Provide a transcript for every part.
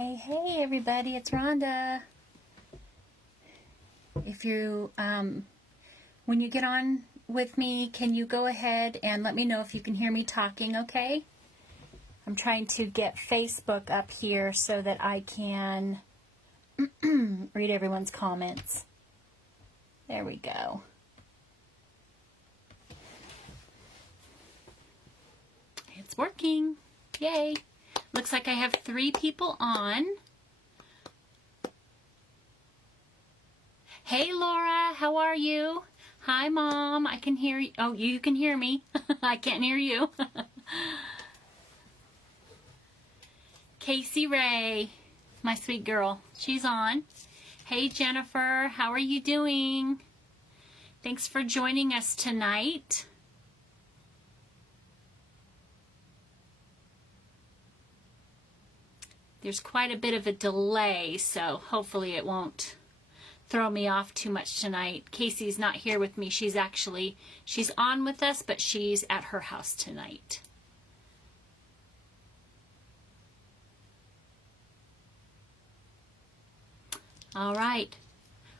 Hey everybody, it's Rhonda. If you, when you get on with me, can you go ahead and let me know if you can hear me talking, okay? I'm trying to get Facebook up here so that I can read everyone's comments. There we go. It's working. Yay. Looks like I have 3 people on. Hey Laura, how are you? Hi Mom, I can hear you. Oh, you can hear me. I can't hear you. Casey Ray, my sweet girl, she's on. Hey Jennifer, how are you doing? Thanks for joining us tonight. There's quite a bit of a delay, so hopefully it won't throw me off too much tonight. Casey's not here with me. She's on with us, but she's at her house tonight. All right.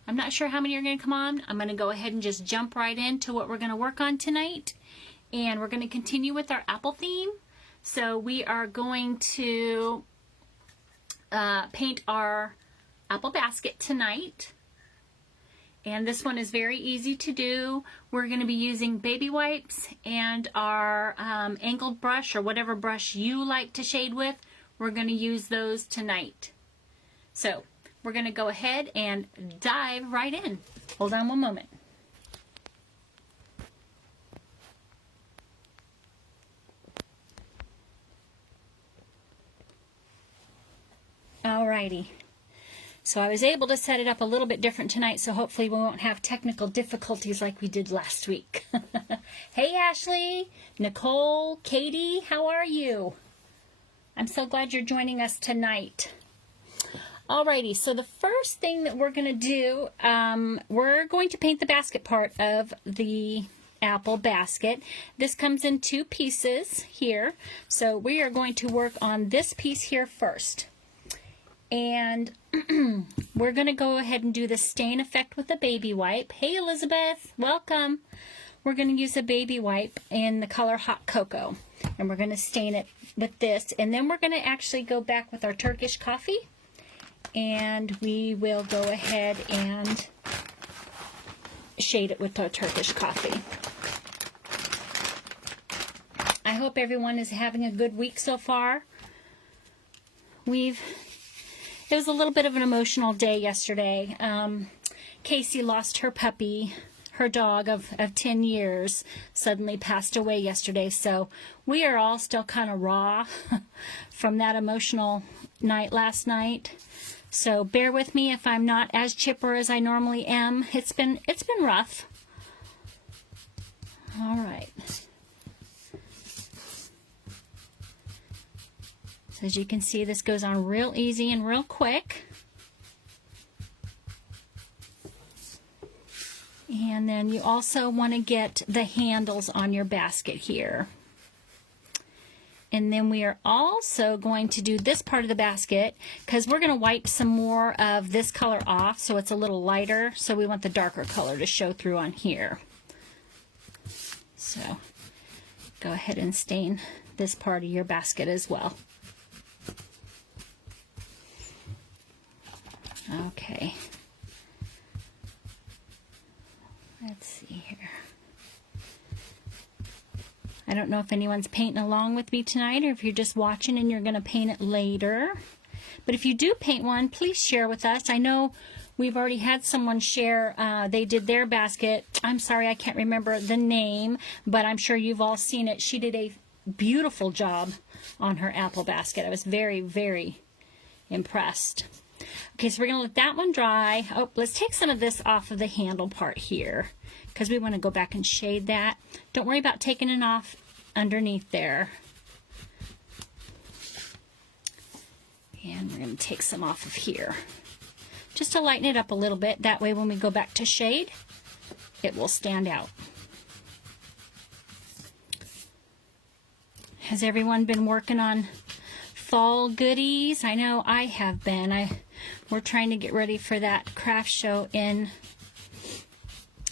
I'm not sure how many are going to come on. I'm going to go ahead and just jump right into what we're going to work on tonight. And we're going to continue with our apple theme. So we are going to paint our apple basket tonight. And this one is very easy to do. We're going to be using baby wipes and our angled brush, or whatever brush you like to shade with. We're going to use those tonight. So we're going to go ahead and dive right in. Hold on one moment. Alrighty. So I was able to set it up a little bit different tonight, so hopefully we won't have technical difficulties like we did last week. Hey Ashley, Nicole, Katie, how are you? I'm so glad you're joining us tonight. Alrighty, so the first thing that we're going to do, we're going to paint the basket part of the apple basket. This comes in 2 pieces here, so we are going to work on this piece here first. And we're going to go ahead and do the stain effect with a baby wipe. Hey Elizabeth, welcome. We're going to use a baby wipe in the color Hot Cocoa. And we're going to stain it with this. And then we're going to actually go back with our Turkish coffee. And we will go ahead and shade it with our Turkish coffee. I hope everyone is having a good week so far. It was a little bit of an emotional day yesterday. Casey lost her puppy, her dog of 10 years, suddenly passed away yesterday. So we are all still kind of raw from that emotional night last night. So bear with me if I'm not as chipper as I normally am. It's been rough. All right. So as you can see, this goes on real easy and real quick. And then you also want to get the handles on your basket here. And then we are also going to do this part of the basket because we're going to wipe some more of this color off so it's a little lighter. So we want the darker color to show through on here. So go ahead and stain this part of your basket as well. Okay. Let's see here. I don't know if anyone's painting along with me tonight or if you're just watching and you're going to paint it later. But if you do paint one, please share with us. I know we've already had someone share. They did their basket. I'm sorry, I can't remember the name, but I'm sure you've all seen it. She did a beautiful job on her apple basket. I was very, very impressed. Okay, so we're going to let that one dry. Oh, let's take some of this off of the handle part here because we want to go back and shade that. Don't worry about taking it off underneath there. And we're going to take some off of here just to lighten it up a little bit. That way when we go back to shade, it will stand out. Has everyone been working on fall goodies? I know I have been. We're trying to get ready for that craft show in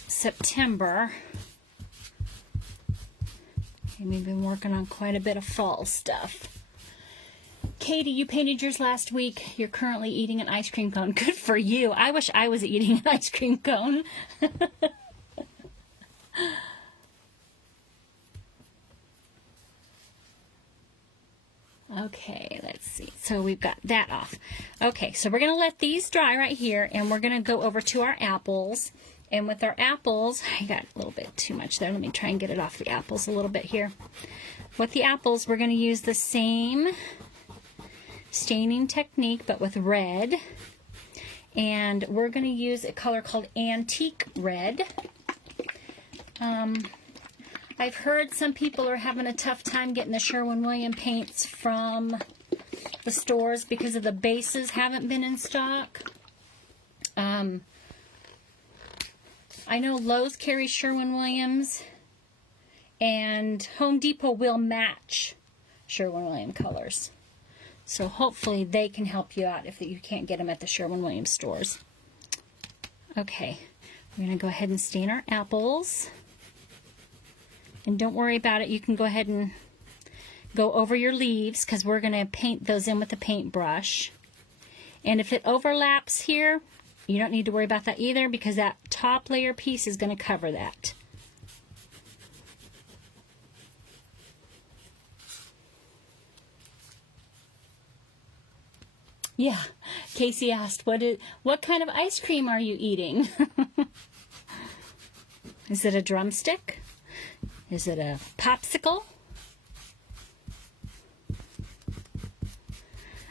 September. And we've been working on quite a bit of fall stuff. Katie, you painted yours last week. You're currently eating an ice cream cone. Good for you. I wish I was eating an ice cream cone. Okay, let's see. So we've got that off. Okay, so we're going to let these dry right here, and we're going to go over to our apples. And with our apples, I got a little bit too much there. Let me try and get it off the apples a little bit here. With the apples, we're going to use the same staining technique, but with red. And we're going to use a color called Antique Red. I've heard some people are having a tough time getting the Sherwin-Williams paints from the stores because of the bases haven't been in stock. I know Lowe's carries Sherwin-Williams, and Home Depot will match Sherwin-Williams colors. So hopefully they can help you out if you can't get them at the Sherwin-Williams stores. Okay, we're going to go ahead and stain our apples. And don't worry about it. You can go ahead and go over your leaves because we're going to paint those in with a paintbrush. And if it overlaps here, you don't need to worry about that either because that top layer piece is going to cover that. Yeah, Casey asked, what kind of ice cream are you eating? Is it a drumstick? Is it a popsicle?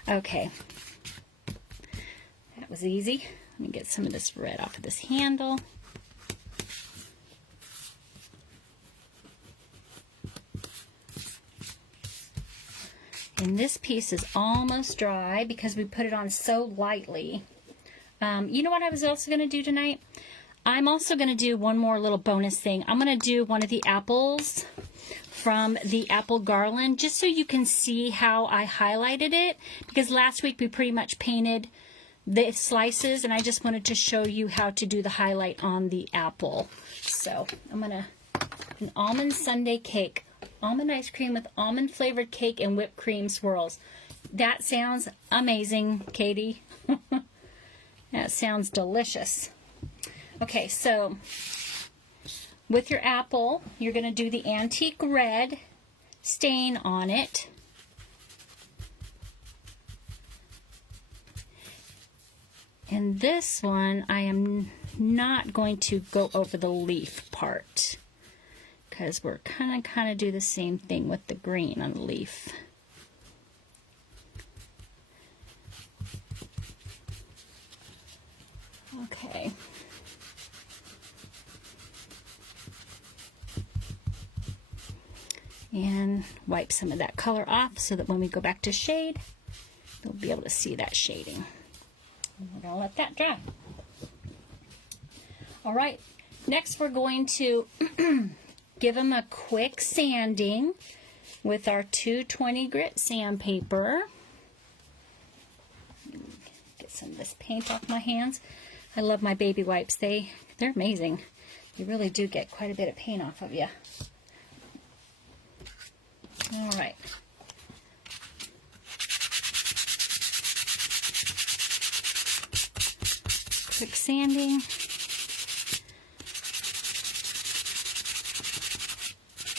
Okay. That was easy. Let me get some of this red off of this handle. And this piece is almost dry because we put it on so lightly. You know what I was also going to do tonight? I'm also going to do one more little bonus thing. I'm going to do one of the apples from the apple garland just so you can see how I highlighted it. Because last week we pretty much painted the slices and I just wanted to show you how to do the highlight on the apple. So I'm going to, an almond sundae cake. Almond ice cream with almond flavored cake and whipped cream swirls. That sounds amazing, Katie. That sounds delicious. Okay, so with your apple, you're going to do the antique red stain on it. And this one, I am not going to go over the leaf part because we're kind of do the same thing with the green on the leaf. Okay. And wipe some of that color off so that when we go back to shade, we'll be able to see that shading. And we're going to let that dry. All right, next we're going to give them a quick sanding with our 220 grit sandpaper. Get some of this paint off my hands. I love my baby wipes. They're amazing. You really do get quite a bit of paint off of you. All right. Quick sanding.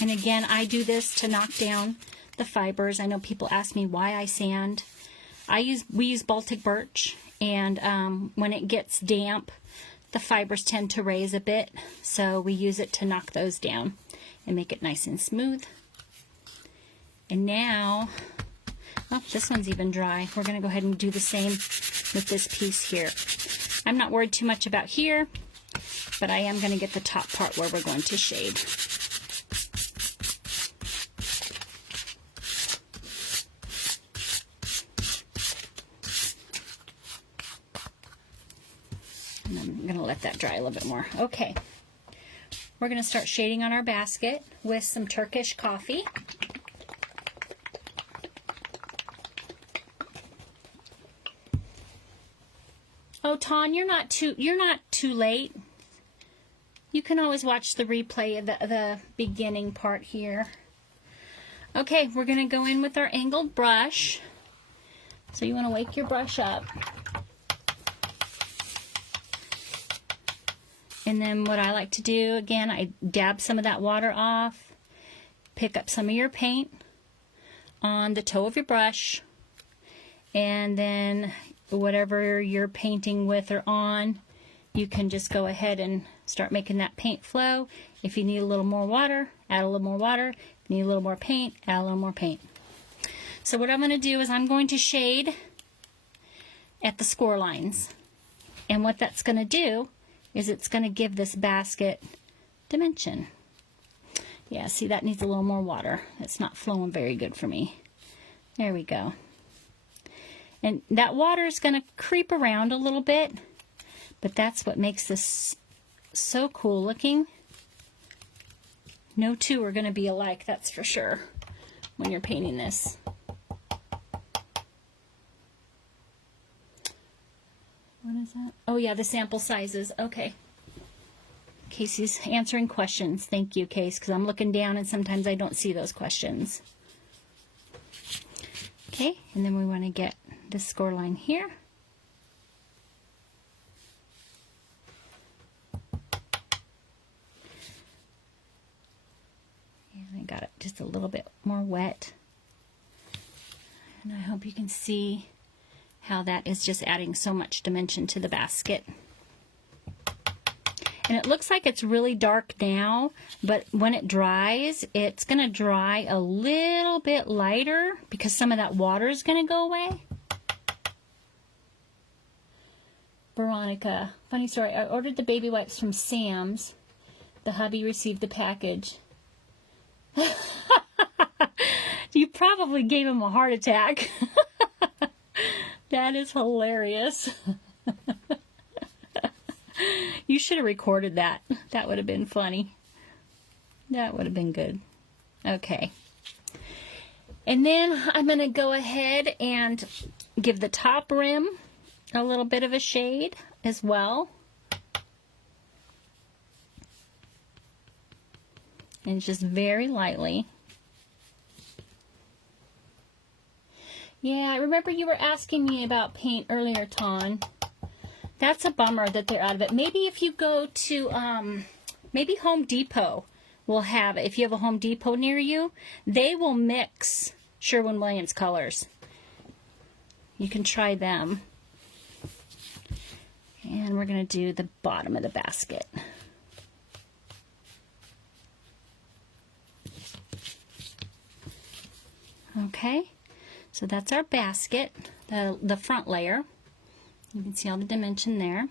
And again, I do this to knock down the fibers. I know people ask me why I sand. We use Baltic birch, and when it gets damp, the fibers tend to raise a bit, so we use it to knock those down and make it nice and smooth. And now, oh, this one's even dry. We're going to go ahead and do the same with this piece here. I'm not worried too much about here, but I am going to get the top part where we're going to shade. And I'm going to let that dry a little bit more. Okay. We're going to start shading on our basket with some Turkish coffee. Oh, Ton, you're not too late. You can always watch the replay of the beginning part here. Okay, we're going to go in with our angled brush. So you want to wake your brush up. And then what I like to do, again, I dab some of that water off, pick up some of your paint on the toe of your brush, and then whatever you're painting with or on, you can just go ahead and start making that paint flow. If you need a little more water, add a little more water. If you need a little more paint, add a little more paint. So what I'm going to do is I'm going to shade at the score lines. And what that's going to do is it's going to give this basket dimension. Yeah, see, that needs a little more water. It's not flowing very good for me. There we go. And that water is going to creep around a little bit, but that's what makes this so cool looking. No two are going to be alike, that's for sure, when you're painting this. What is that? Oh yeah, the sample sizes. Okay. Casey's answering questions. Thank you, Case, because I'm looking down and sometimes I don't see those questions. Okay, and then we want to get this score line here. And I got it just a little bit more wet. And I hope you can see how that is just adding so much dimension to the basket. And it looks like it's really dark now, but when it dries, it's going to dry a little bit lighter because some of that water is going to go away. Veronica, funny story, I ordered the baby wipes from Sam's. The hubby received the package. You probably gave him a heart attack. That is hilarious. You should have recorded that. That would have been funny. That would have been good. Okay. And then I'm going to go ahead and give the top rim a little bit of a shade as well. And just very lightly. Yeah, I remember you were asking me about paint earlier, Ton. That's a bummer that they're out of it. Maybe if you go to, maybe Home Depot will have it. If you have a Home Depot near you, they will mix Sherwin-Williams colors. You can try them. And we're going to do the bottom of the basket. Okay. So that's our basket, the front layer. You can see all the dimension there.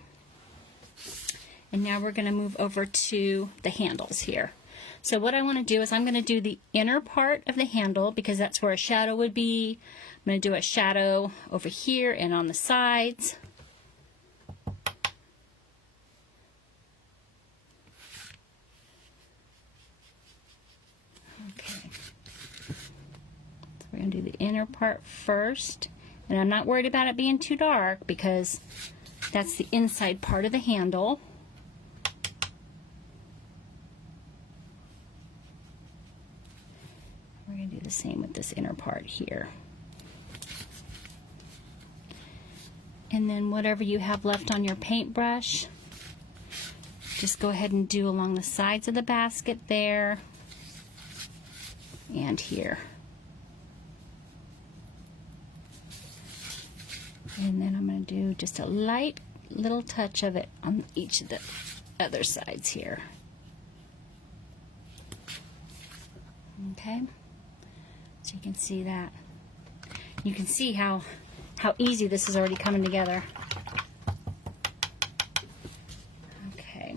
And now we're going to move over to the handles here. So what I want to do is I'm going to do the inner part of the handle because that's where a shadow would be. I'm going to do a shadow over here and on the sides. Okay. We're going to do the inner part first. And I'm not worried about it being too dark because that's the inside part of the handle. We're going to do the same with this inner part here. And then whatever you have left on your paintbrush, just go ahead and do along the sides of the basket there and here. And then I'm going to do just a light little touch of it on each of the other sides here. Okay, so you can see that. You can see how easy this is already coming together. Okay.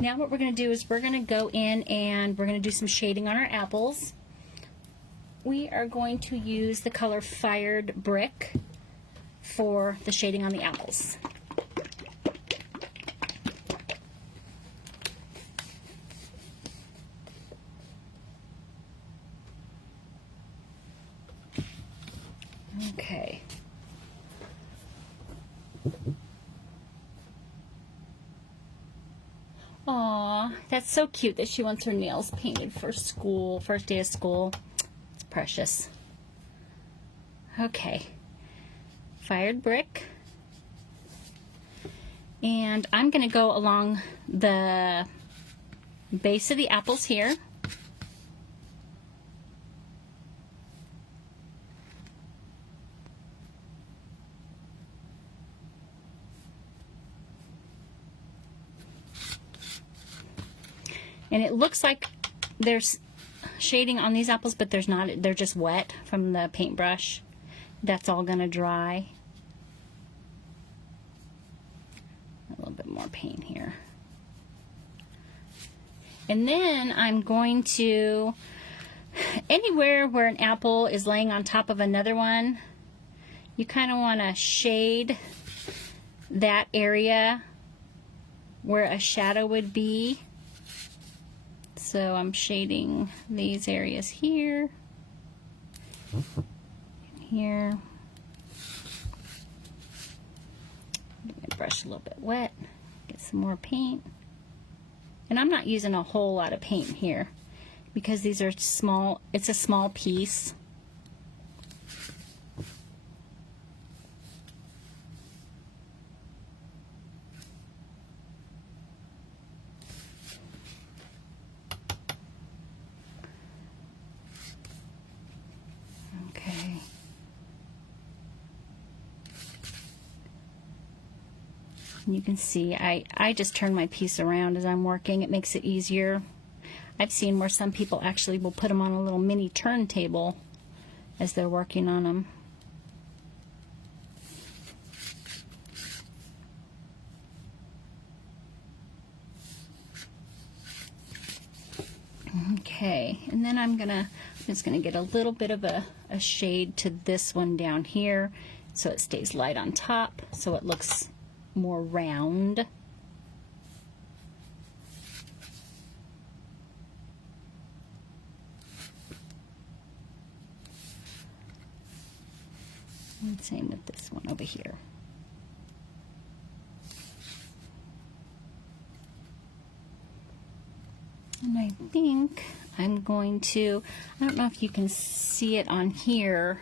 Now what we're going to do is we're going to go in and we're going to do some shading on our apples. We are going to use the color Fired Brick for the shading on the apples. Okay. That's so cute that she wants her nails painted for school, first day of school. It's precious. Okay. Fired brick. And I'm going to go along the base of the apples here. And it looks like there's shading on these apples, but there's not. They're just wet from the paintbrush. That's all going to dry. A little bit more paint here. And then I'm going to, anywhere where an apple is laying on top of another one, you kind of want to shade that area where a shadow would be. So I'm shading these areas here, here. Get my brush a little bit wet, get some more paint. And I'm not using a whole lot of paint here because these are small, it's a small piece. Okay. And you can see I just turn my piece around as I'm working. It makes it easier. I've seen where some people actually will put them on a little mini turntable as they're working on them. Okay, and then I'm just gonna get a little bit of a shade to this one down here so it stays light on top, so it looks more round. And same with this one over here. And I think I'm going to, I don't know if you can see it on here,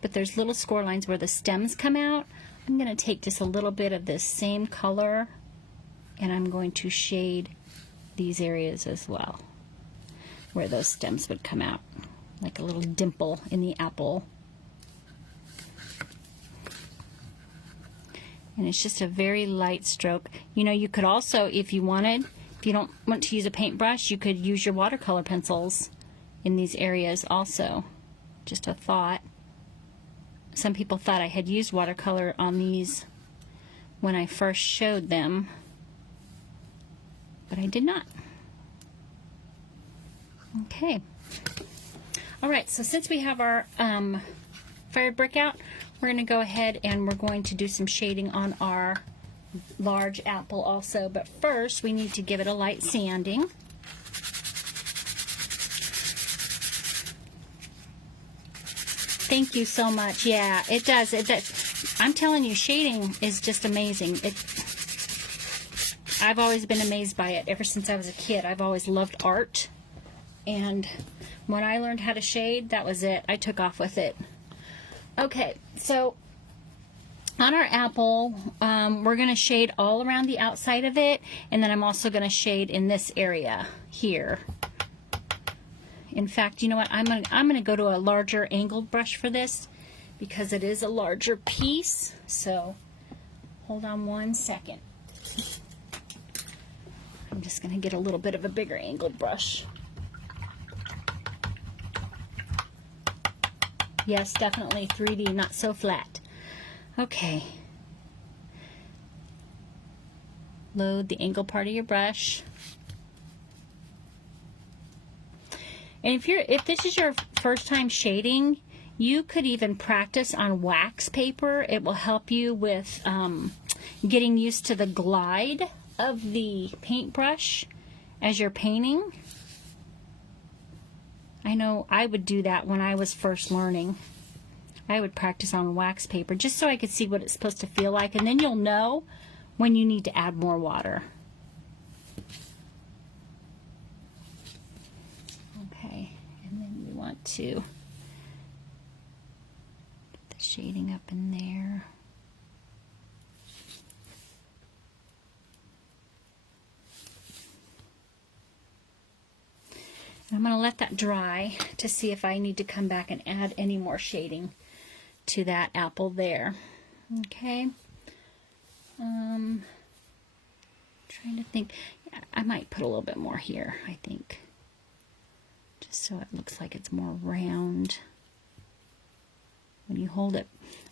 but there's little score lines where the stems come out. I'm going to take just a little bit of this same color and I'm going to shade these areas as well, where those stems would come out, like a little dimple in the apple. And it's just a very light stroke. You know, you could also, if you wanted, if you don't want to use a paintbrush, you could use your watercolor pencils in these areas also. Just a thought. Some people thought I had used watercolor on these when I first showed them, but I did not. Okay. All right, so since we have our fired brick out, we're going to go ahead and we're going to do some shading on our large apple also, but first we need to give it a light sanding. Thank you so much. Yeah, it does. I'm telling you, shading is just amazing. I've always been amazed by it ever since I was a kid. I've always loved art, and when I learned how to shade, that was it. I took off with it. Okay, so on our apple, we're going to shade all around the outside of it, and then I'm also going to shade in this area here. In fact, you know what? I'm gonna go to a larger angled brush for this because it is a larger piece. So hold on one second. I'm just gonna get a little bit of a bigger angled brush. Yes, definitely 3D, not so flat. Okay. Load the angle part of your brush. And if this is your first time shading, you could even practice on wax paper. It will help you with getting used to the glide of the paintbrush as you're painting. I know I would do that when I was first learning. I would practice on wax paper just so I could see what it's supposed to feel like, and then you'll know when you need to add more water. want to get the shading up in there. I'm going to let that dry to see if I need to come back and add any more shading to that apple there. Okay. Trying to think. I might put a little bit more here, I think. Just so it looks like it's more round. When you hold it,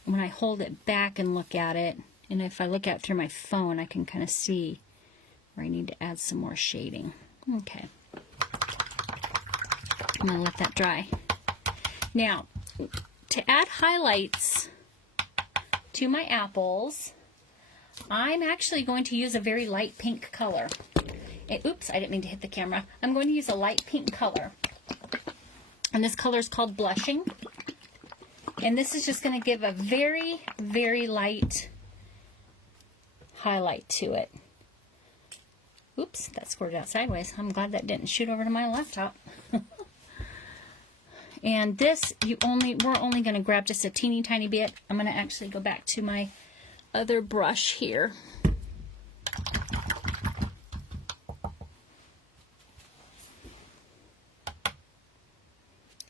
when I hold it back and look at it, and if I look at it through my phone, I can kind of see where I need to add some more shading. Okay. I'm going to let that dry. Now, to add highlights to my apples, I'm actually going to use a very light pink color. Oops, I didn't mean to hit the camera. I'm going to use a light pink color. And this color is called Blushing. And this is just going to give a very, very light highlight to it. Oops, that squirted out sideways. I'm glad that didn't shoot over to my laptop. And this, we're only going to grab just a teeny tiny bit. I'm going to actually go back to my other brush here.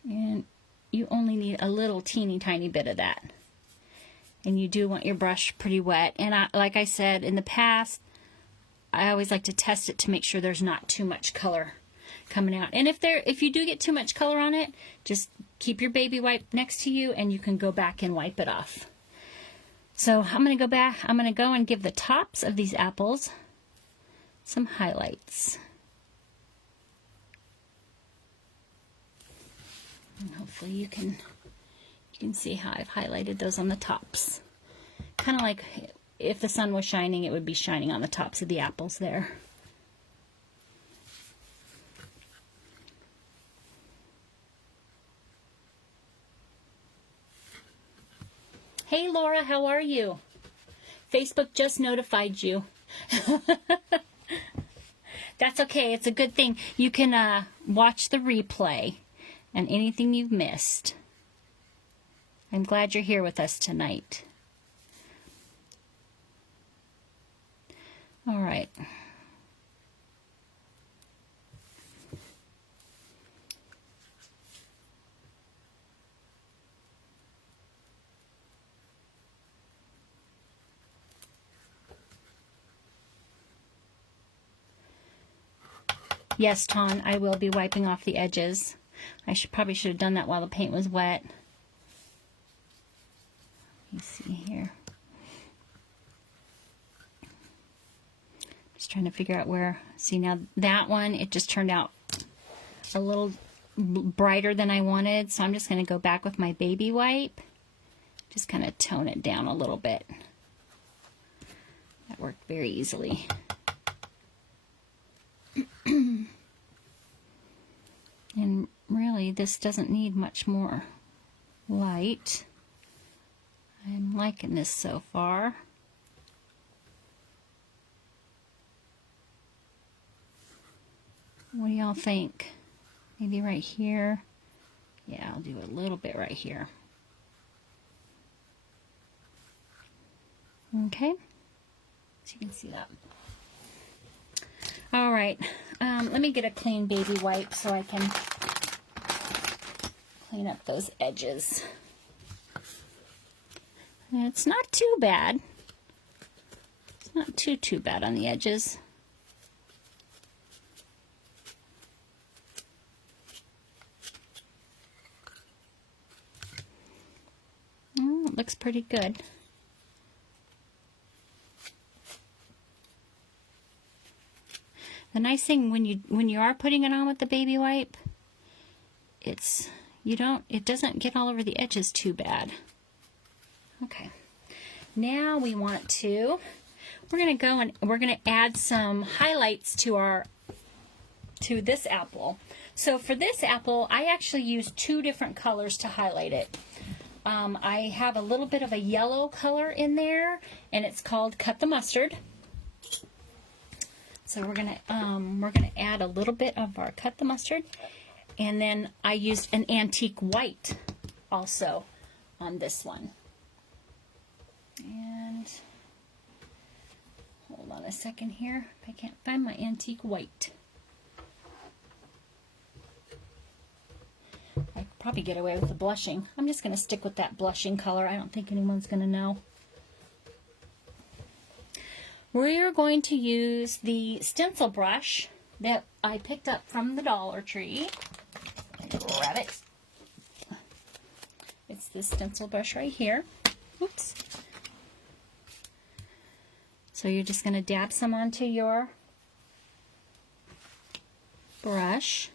And you only need a little teeny tiny bit of that. And you do want your brush pretty wet. And like I said in the past, I always like to test it to make sure there's not too much color coming out. And if you do get too much color on it, just keep your baby wipe next to you and you can go back and wipe it off. So I'm going to go back. I'm going to go and give the tops of these apples some highlights. And hopefully you can see how I've highlighted those on the tops. Kind of like if the sun was shining, it would be shining on the tops of the apples there. Hey Laura, how are you? Facebook just notified you. That's okay, it's a good thing. You can watch the replay and anything you've missed. I'm glad you're here with us tonight. All right. Yes, Ton, I will be wiping off the edges. I probably should have done that while the paint was wet. Let me see here. Just trying to figure out where. See, now that one, it just turned out a little brighter than I wanted. So I'm just going to go back with my baby wipe. Just kind of tone it down a little bit. That worked very easily. And really, this doesn't need much more light. I'm liking this so far. What do y'all think? Maybe right here? Yeah, I'll do a little bit right here. Okay, so you can see that. All right, let me get a clean baby wipe so I can clean up those edges. And it's not too bad. It's not too bad on the edges. Oh, it looks pretty good. The nice thing when you are putting it on with the baby wipe, it doesn't get all over the edges too bad. Okay. Now we're going to go and we're going to add some highlights to this apple. So for this apple, I actually used two different colors to highlight it. I have a little bit of a yellow color in there, and it's called Cut the Mustard. So we're gonna add a little bit of our Cut the Mustard, And then I used an antique white also on this one. And hold on a second here. I can't find my antique white. I could probably get away with the blushing. I'm just going to stick with that blushing color. I don't think anyone's going to know. We're going to use the stencil brush that I picked up from the Dollar Tree. Grab it. It's this stencil brush right here. Oops. So you're just going to dab some onto your brush,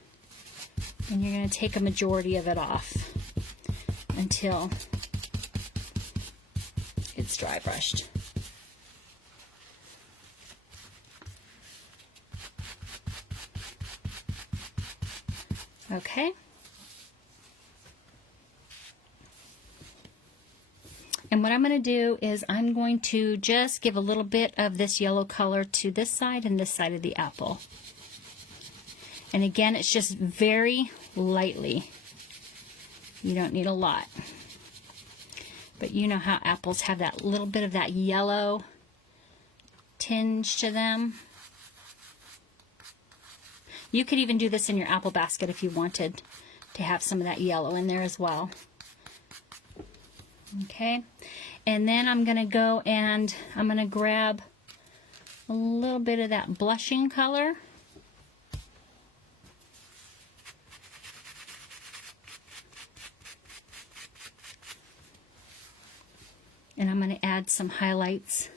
and you're going to take a majority of it off until it's dry brushed. Okay. And what I'm going to do is I'm going to just give a little bit of this yellow color to this side and this side of the apple. And again, it's just very lightly. You don't need a lot. But you know how apples have that little bit of that yellow tinge to them. You could even do this in your apple basket if you wanted to have some of that yellow in there as well. Okay, and then I'm going to go and I'm going to grab a little bit of that blushing color. And I'm going to add some highlights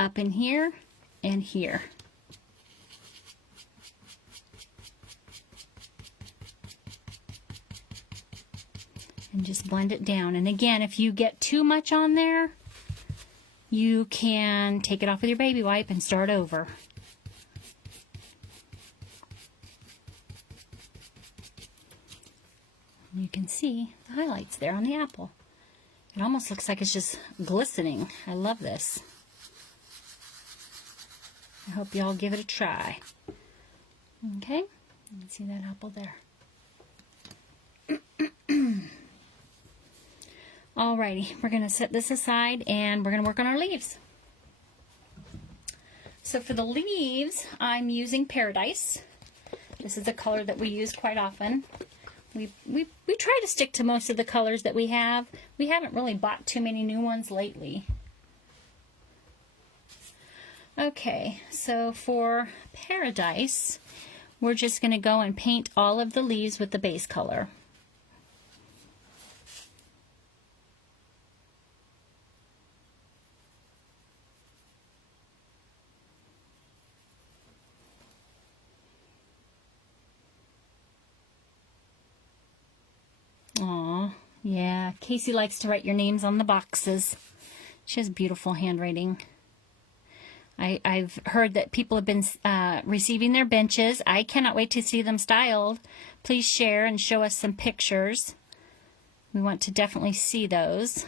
up in here and here. And just blend it down. And again, if you get too much on there, you can take it off with your baby wipe and start over. You can see the highlights there on the apple. It almost looks like it's just glistening. I love this. I hope y'all give it a try. Okay, you can see that apple there. Alrighty, we're going to set this aside and we're going to work on our leaves. So for the leaves, I'm using Paradise. This is a color that we use quite often. We try to stick to most of the colors that we have. We haven't really bought too many new ones lately. Okay, so for Paradise, we're just going to go and paint all of the leaves with the base color. Aw, yeah, Casey likes to write your names on the boxes. She has beautiful handwriting. I've heard that people have been receiving their benches. I cannot wait to see them styled. Please share and show us some pictures. We want to definitely see those.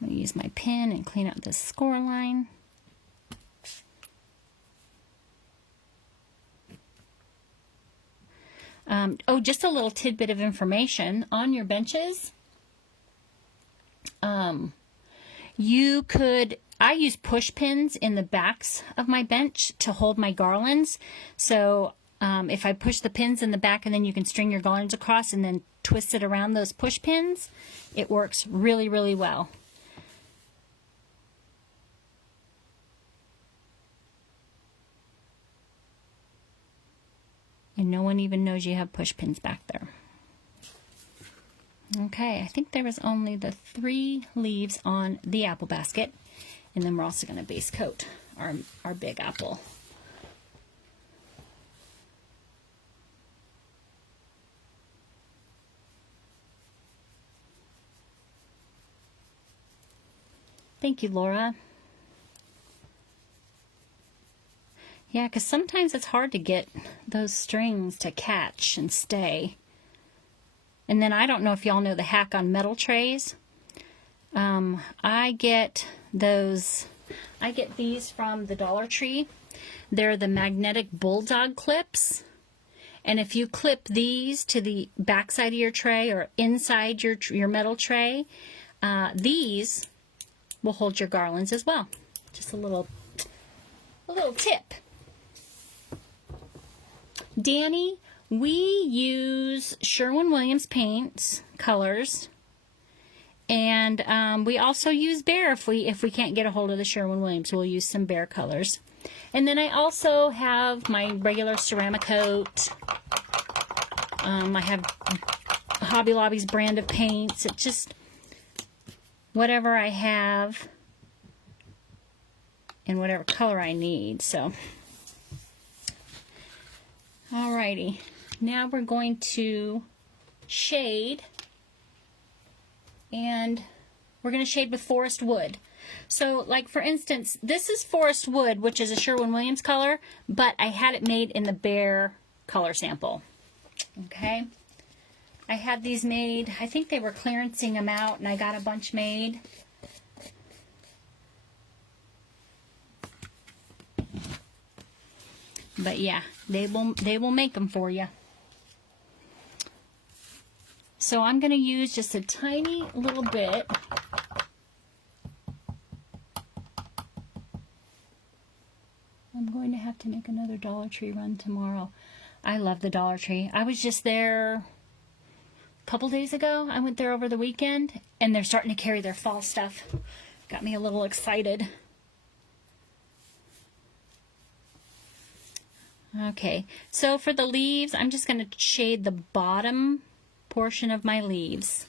I'm going to use my pen and clean up this score line. Oh, just a little tidbit of information on your benches. You could, I use push pins in the backs of my bench to hold my garlands. So if I push the pins in the back and then you can string your garlands across and then twist it around those push pins, it works really, really well. And no one even knows you have push pins back there. Okay, I think there was only the 3 leaves on the apple basket. And then we're also going to base coat our big apple. Thank you, Laura. Yeah, because sometimes it's hard to get those strings to catch and stay. And then I don't know if y'all know the hack on metal trays. I get these from the Dollar Tree. They're the magnetic bulldog clips. And if you clip these to the back side of your tray or inside your metal tray, these will hold your garlands as well. Just a little tip. Danny, we use Sherwin-Williams paints, colors, and we also use Behr if we can't get a hold of the Sherwin-Williams. We'll use some Behr colors. And then I also have my regular ceramic coat. I have Hobby Lobby's brand of paints. It's just whatever I have in whatever color I need. So, alrighty. Now we're going to shade, and we're going to shade with forest wood. So, like for instance, this is forest wood, which is a Sherwin-Williams color, but I had it made in the Behr color sample. Okay, I had these made. I think they were clearancing them out, and I got a bunch made. But yeah, they will make them for you. So I'm going to use just a tiny little bit. I'm going to have to make another Dollar Tree run tomorrow. I love the Dollar Tree. I was just there a couple days ago. I went there over the weekend, and they're starting to carry their fall stuff. Got me a little excited. Okay, so for the leaves, I'm just going to shade the bottom portion of my leaves.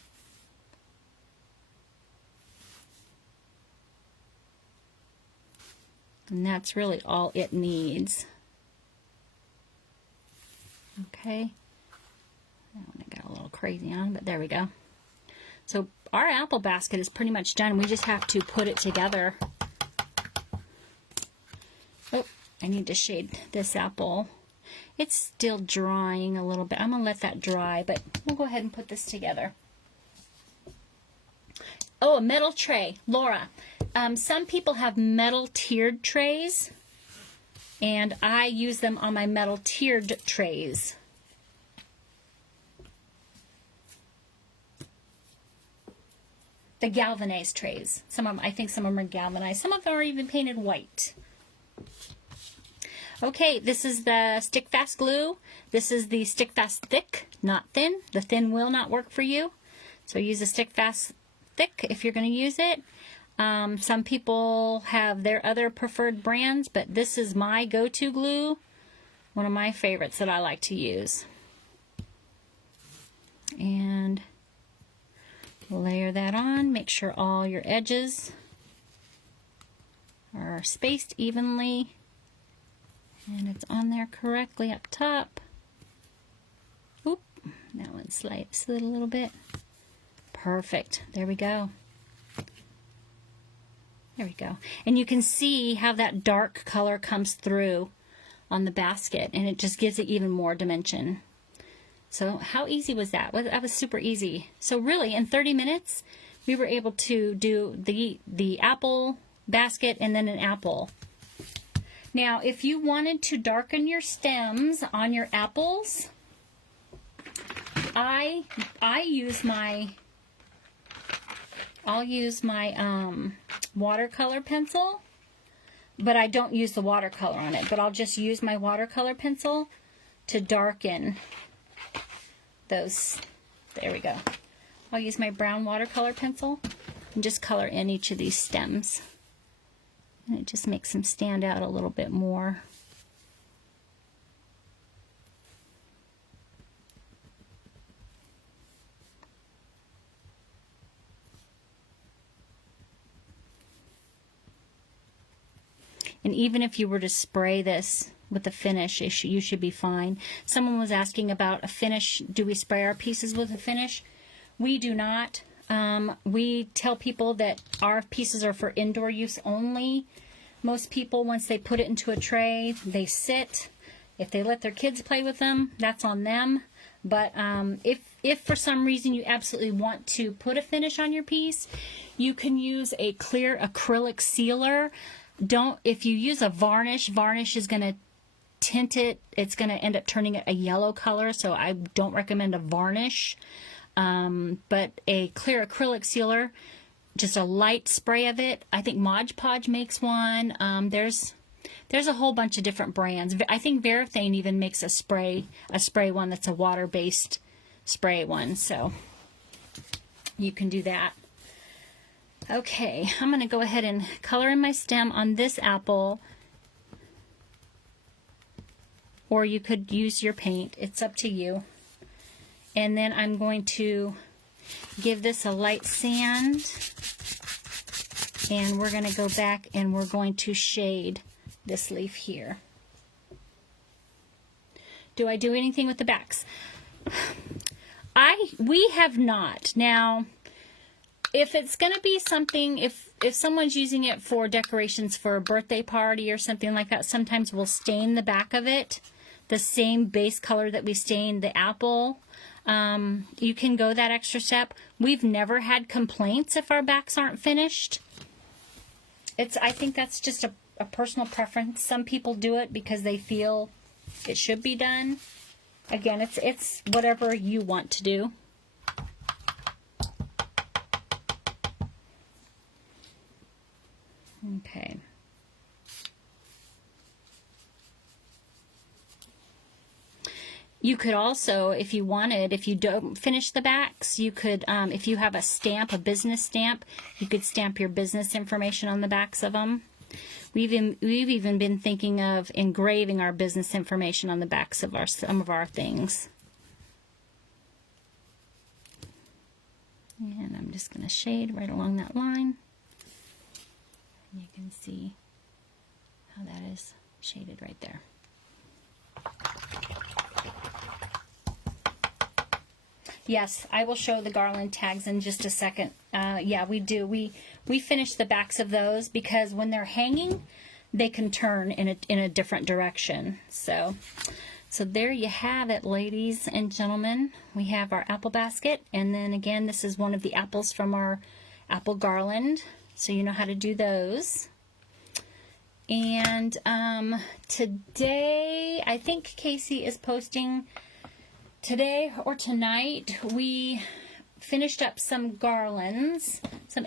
And that's really all it needs. Okay. That one I got a little crazy on, but there we go. So our apple basket is pretty much done. We just have to put it together. Oh, I need to shade this apple. It's still drying a little bit. I'm going to let that dry, but we'll go ahead and put this together. Oh, a metal tray. Laura, some people have metal tiered trays, and I use them on my metal tiered trays. The galvanized trays. Some of them, I think some of them are galvanized. Some of them are even painted white. Okay, this is the Stick Fast glue. This is the Stick Fast Thick, not thin. The thin will not work for you. So use a Stick Fast Thick if you're going to use it. Some people have their other preferred brands, but this is my go-to glue. One of my favorites that I like to use. And layer that on. Make sure all your edges are spaced evenly. And it's on there correctly up top. Oop, that one slid a little bit. Perfect. There we go. There we go. And you can see how that dark color comes through on the basket, and it just gives it even more dimension. So how easy was that? Well, that was super easy. So really, in 30 minutes, we were able to do the apple basket and then an apple. Now, if you wanted to darken your stems on your apples, I'll use my watercolor pencil, but I don't use the watercolor on it, but I'll just use my watercolor pencil to darken those. There we go. I'll use my brown watercolor pencil and just color in each of these stems. And it just makes them stand out a little bit more. And even if you were to spray this with a finish, you should be fine. Someone was asking about a finish. Do we spray our pieces with a finish? We do not. We tell people that our pieces are for indoor use only. Most people, once they put it into a tray, they sit. If they let their kids play with them, that's on them. But if for some reason you absolutely want to put a finish on your piece, you can use a clear acrylic sealer. If you use a varnish is going to tint it, it's going to end up turning it a yellow color, so I don't recommend a varnish. But a clear acrylic sealer, just a light spray of it. I think Mod Podge makes one. There's a whole bunch of different brands. I think Varathane even makes a spray one that's a water-based spray one, so you can do that. Okay, I'm going to go ahead and color in my stem on this apple, or you could use your paint. It's up to you. And then I'm going to give this a light sand, and we're going to go back and we're going to shade this leaf here. Do I do anything with the backs? We have not. Now, if it's going to be something, if someone's using it for decorations for a birthday party or something like that, sometimes we'll stain the back of it the same base color that we stained the apple. You can go that extra step. We've never had complaints if our backs aren't finished. I think that's just a personal preference. Some people do it because they feel it should be done. Again, it's whatever you want to do. Okay. You could also, if you wanted, if you don't finish the backs, you could, if you have a stamp, a business stamp, you could stamp your business information on the backs of them. We've even been thinking of engraving our business information on the backs of some of our things. And I'm just going to shade right along that line. You can see how that is shaded right there. Yes, I will show the garland tags in just a second. Yeah, we do. We finish the backs of those because when they're hanging, they can turn in a different direction. So there you have it, ladies and gentlemen. We have our apple basket, and then again, this is one of the apples from our apple garland. So you know how to do those. And today, I think Casey is posting today or tonight. We finished up some garlands, some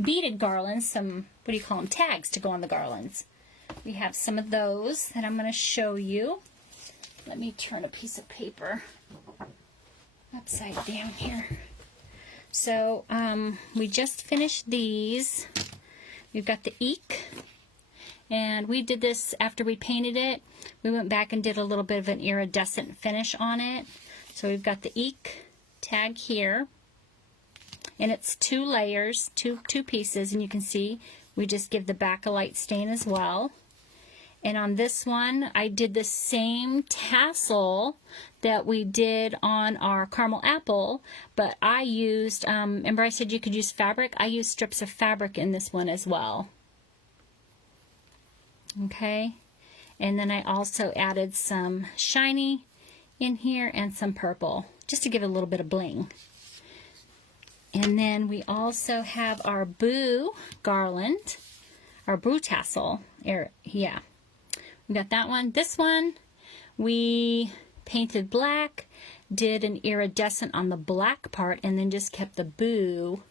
beaded garlands, some, what do you call them, tags to go on the garlands. We have some of those that I'm going to show you. Let me turn a piece of paper upside down here. So we just finished these. We've got the eek, and we did this after we painted it. We went back and did a little bit of an iridescent finish on it. So we've got the eek tag here, and it's 2 layers, two pieces, and you can see we just give the back a light stain as well. And on this one, I did the same tassel that we did on our caramel apple, but I used, remember I said you could use fabric? I used strips of fabric in this one as well. Okay, and then I also added some shiny in here and some purple, just to give it a little bit of bling. And then we also have our boo garland, our boo tassel, yeah. We got that one. This one, we painted black, did an iridescent on the black part, and then just kept the boo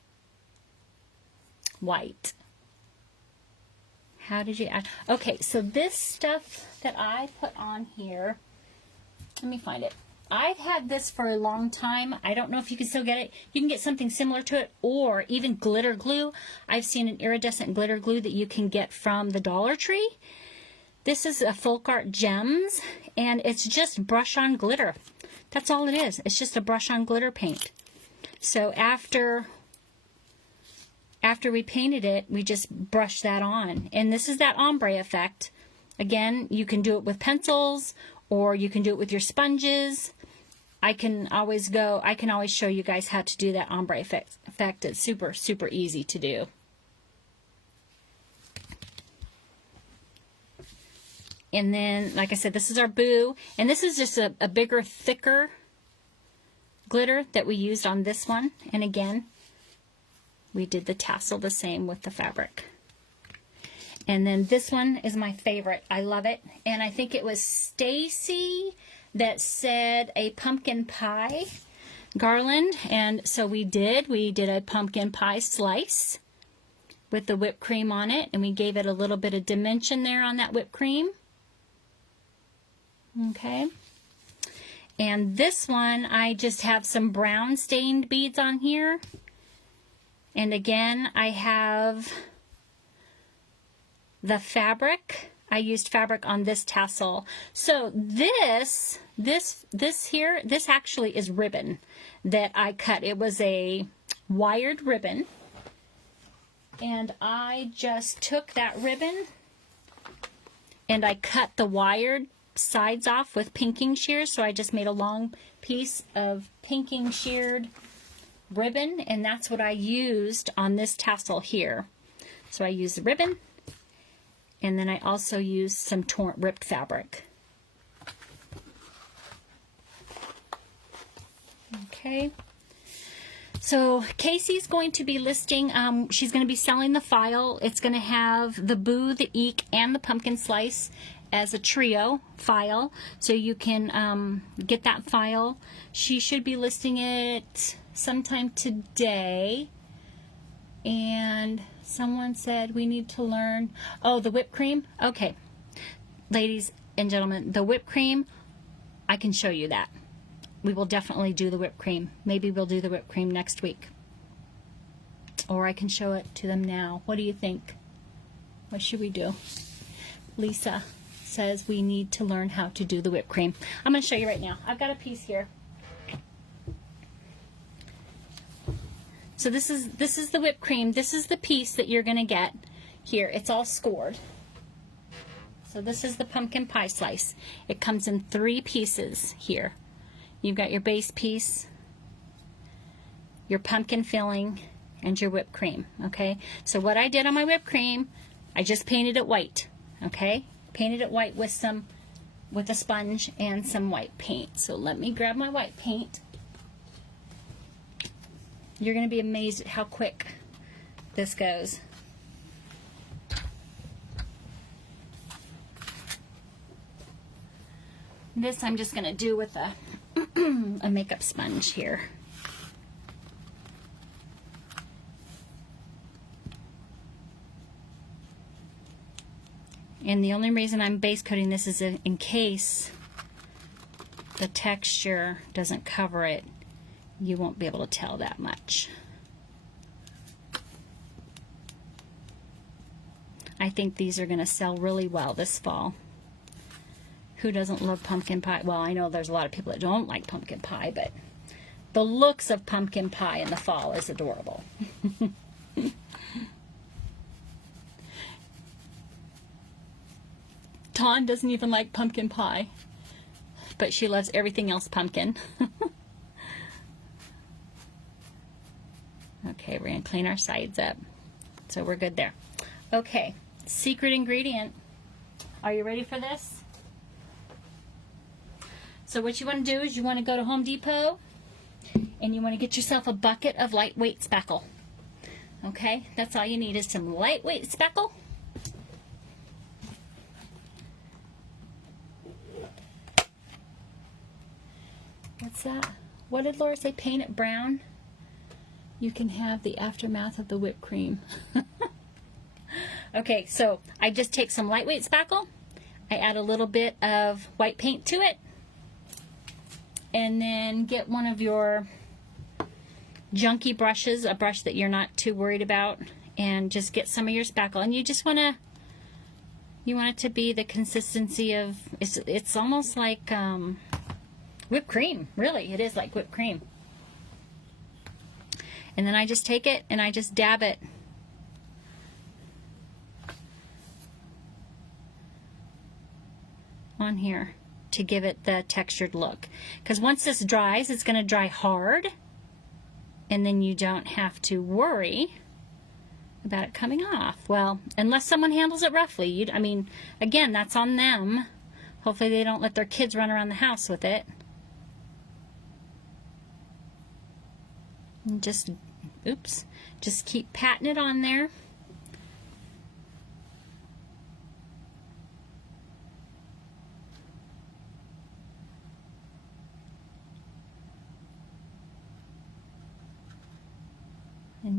white. How did you add? Okay, so this stuff that I put on here, let me find it. I've had this for a long time. I don't know if you can still get it. You can get something similar to it, or even glitter glue. I've seen an iridescent glitter glue that you can get from the Dollar Tree. This is a Folk Art Gems, and it's just brush-on glitter. That's all it is. It's just a brush-on glitter paint. So after we painted it, we just brushed that on. And this is that ombre effect. Again, you can do it with pencils, or you can do it with your sponges. I can always show you guys how to do that ombre effect. It's super, super easy to do. And then, like I said, this is our boo. And this is just a bigger, thicker glitter that we used on this one. And again, we did the tassel the same with the fabric. And then this one is my favorite. I love it. And I think it was Stacy that said a pumpkin pie garland. And so we did a pumpkin pie slice with the whipped cream on it. And we gave it a little bit of dimension there on that whipped cream. Okay. And this one, I just have some brown stained beads on here. And again, I have the fabric. I used fabric on this tassel. So this actually is ribbon that I cut. It was a wired ribbon. And I just took that ribbon and I cut the wired sides off with pinking shears. So I just made a long piece of pinking sheared ribbon, and that's what I used on this tassel here. So I used the ribbon, and then I also used some ripped fabric. Okay. So Casey's going to be listing, she's going to be selling the file. It's going to have the Boo, the Eek, and the pumpkin slice as a trio file. So you can get that file. She should be listing it sometime today. And someone said we need to learn, oh, the whipped cream. Okay, ladies and gentlemen, the whipped cream, I can show you that. We will definitely do the whipped cream. Maybe we'll do the whipped cream next week. Or I can show it to them now. What do you think? What should we do? Lisa says we need to learn how to do the whipped cream. I'm going to show you right now. I've got a piece here. So this is the whipped cream. This is the piece that you're going to get here. It's all scored. So this is the pumpkin pie slice. It comes in 3 pieces here. You've got your base piece, your pumpkin filling, and your whipped cream. Okay. So what I did on my whipped cream, I just painted it white. Okay. Painted it white with a sponge and some white paint. So let me grab my white paint. You're going to be amazed at how quick this goes. This I'm just going to do with a makeup sponge here. And the only reason I'm base coating this is in case the texture doesn't cover it, you won't be able to tell that much. I think these are going to sell really well this fall. Who doesn't love pumpkin pie? Well, I know there's a lot of people that don't like pumpkin pie, but the looks of pumpkin pie in the fall is adorable. Dawn doesn't even like pumpkin pie, but she loves everything else pumpkin. Okay, we're going to clean our sides up. So we're good there. Okay, secret ingredient. Are you ready for this? So what you want to do is you want to go to Home Depot and you want to get yourself a bucket of lightweight spackle. Okay, that's all you need is some lightweight spackle. What's that? What did Laura say? Paint it brown. You can have the aftermath of the whipped cream. Okay, so I just take some lightweight spackle. I add a little bit of white paint to it. And then get one of your junky brushes, a brush that you're not too worried about, and just get some of your spackle. And you just want it to be the consistency of, it's almost like whipped cream. Really, it is like whipped cream. And then I just take it and I just dab it on here to give it the textured look. Because once this dries, it's going to dry hard, and then you don't have to worry about it coming off. Well, unless someone handles it roughly. I mean, again, that's on them. Hopefully they don't let their kids run around the house with it. And just keep patting it on there.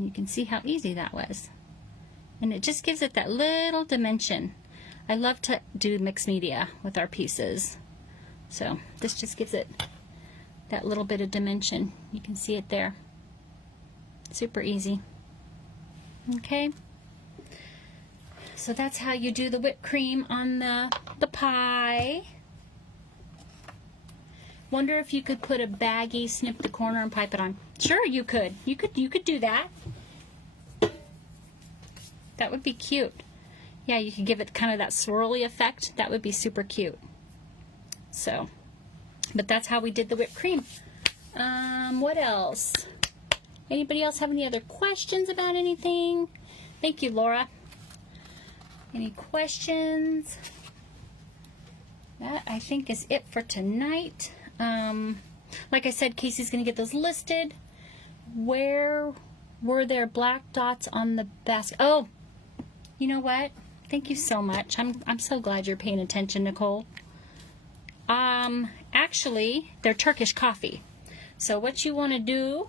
You can see how easy that was. And it just gives it that little dimension. I love to do mixed media with our pieces. So this just gives it that little bit of dimension. You can see it there. Super easy. Okay. So that's how you do the whipped cream on the pie. Wonder if you could put a baggie, snip the corner, and pipe it on. Sure, you could. You could do that. That would be cute. Yeah, you could give it kind of that swirly effect. That would be super cute. So, but that's how we did the whipped cream. What else? Anybody else have any other questions about anything? Thank you, Laura. Any questions? That, I think, is it for tonight. Like I said, Casey's going to get those listed. Where were there black dots on the basket? Oh, you know what? Thank you so much. I'm so glad you're paying attention, Nicole. Actually, they're Turkish coffee. So what you want to do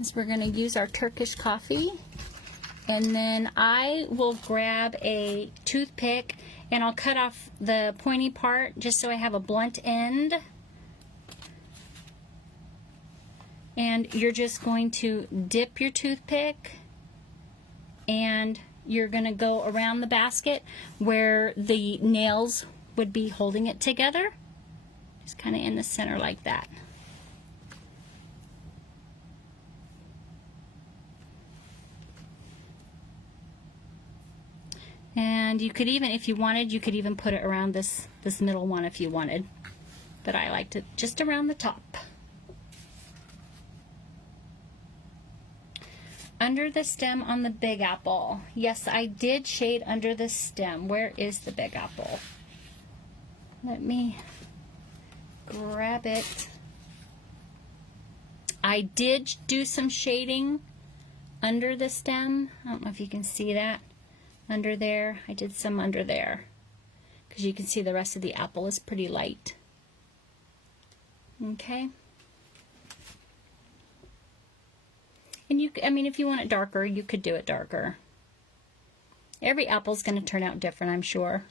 is we're going to use our Turkish coffee, and then I will grab a toothpick and I'll cut off the pointy part just so I have a blunt end. And you're just going to dip your toothpick and you're going to go around the basket where the nails would be holding it together. Just kind of in the center like that. And you could even, if you wanted, you could even put it around this middle one if you wanted. But I liked it just around the top. Under the stem on the Big Apple. Yes, I did shade under the stem. Where is the Big Apple? Let me grab it. I did do some shading under the stem. I don't know if you can see that. Under there. I did some under there. Because you can see the rest of the apple is pretty light. Okay. And you, I mean, if you want it darker, you could do it darker. Every apple's going to turn out different, I'm sure.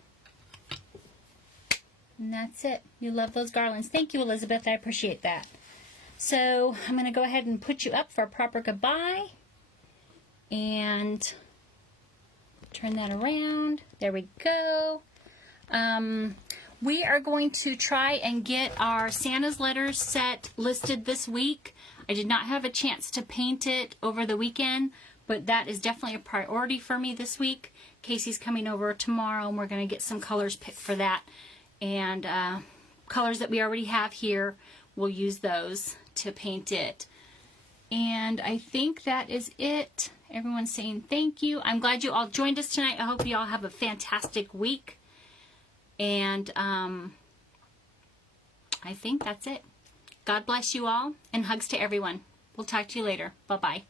And that's it. You love those garlands. Thank you, Elizabeth. I appreciate that. So I'm going to go ahead and put you up for a proper goodbye. And turn that around. There we go. We are going to try and get our Santa's letters set listed this week. I did not have a chance to paint it over the weekend, but that is definitely a priority for me this week. Casey's coming over tomorrow, and we're going to get some colors picked for that. And colors that we already have here, we'll use those to paint it. And I think that is it. Everyone's saying thank you. I'm glad you all joined us tonight. I hope you all have a fantastic week. And I think that's it. God bless you all, and hugs to everyone. We'll talk to you later. Bye-bye.